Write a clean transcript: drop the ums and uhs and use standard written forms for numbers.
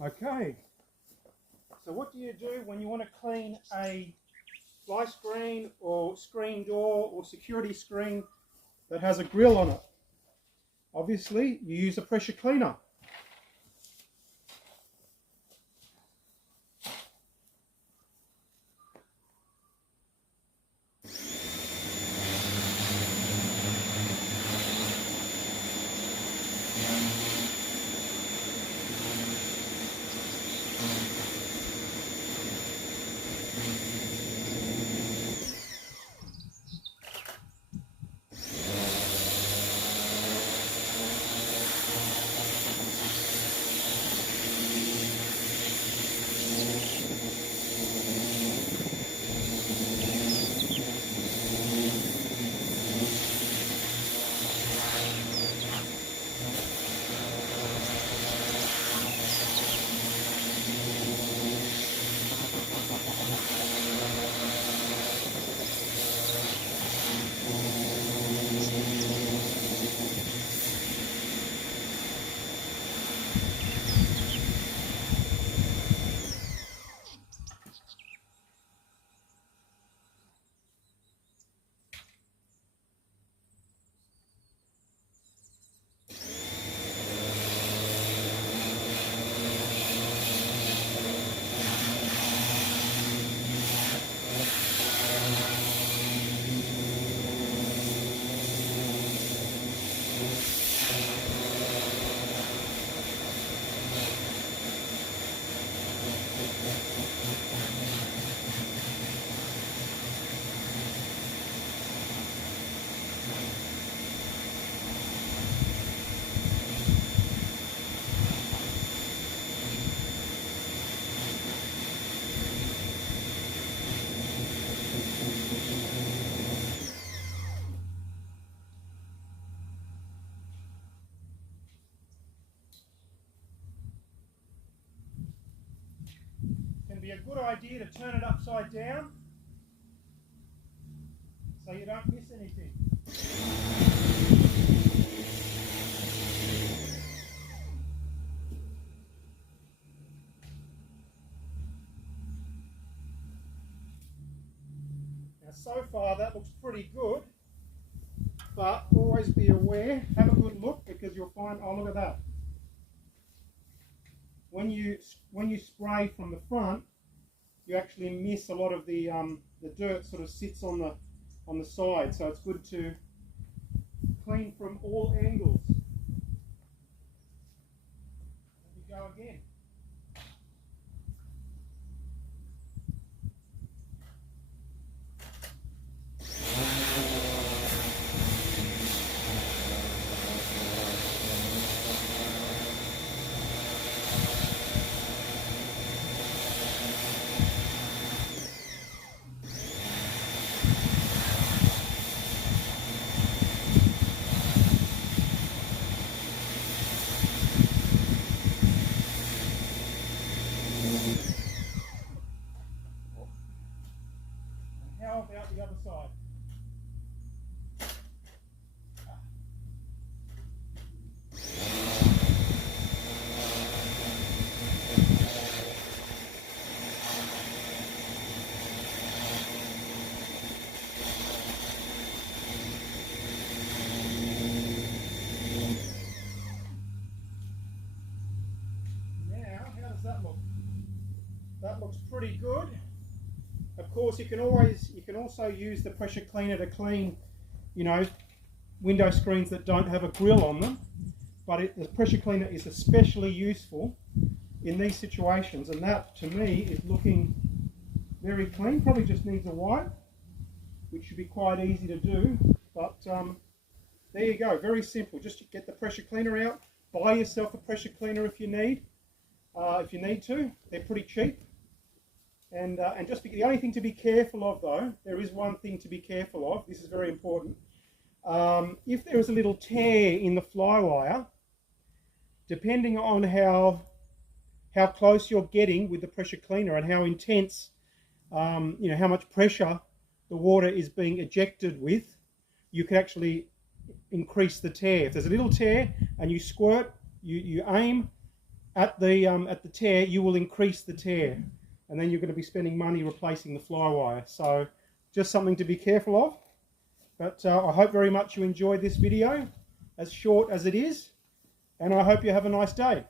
Okay, so what do you do when you want to clean a fly screen or screen door or security screen that has a grill on it? Obviously, you use a pressure cleaner. It can be a good idea to turn it upside down so you don't miss anything. Now so far that looks pretty good, but always be aware, have a good look, because you'll find, oh look at that. When you spray from the front, you actually miss a lot of the dirt sort of sits on the side, so it's good to clean from all angles. Let me go again. How about the other side? Now, how does that look? That looks pretty good. Of course, you can also use the pressure cleaner to clean, window screens that don't have a grill on them. But the pressure cleaner is especially useful in these situations, and that to me is looking very clean. Probably just needs a wipe, which should be quite easy to do. But there you go, very simple. Just get the pressure cleaner out. Buy yourself a pressure cleaner if you need to. They're pretty cheap. And just the only thing to be careful of, though, there is one thing to be careful of. This is very important. If there is a little tear in the flywire, depending on how close you're getting with the pressure cleaner and how intense, how much pressure the water is being ejected with, you can actually increase the tear. If there's a little tear and you squirt, you aim, at the tear, you will increase the tear, and then you're going to be spending money replacing the flywire. So just something to be careful of. But I hope very much you enjoyed this video, as short as it is, and I hope you have a nice day.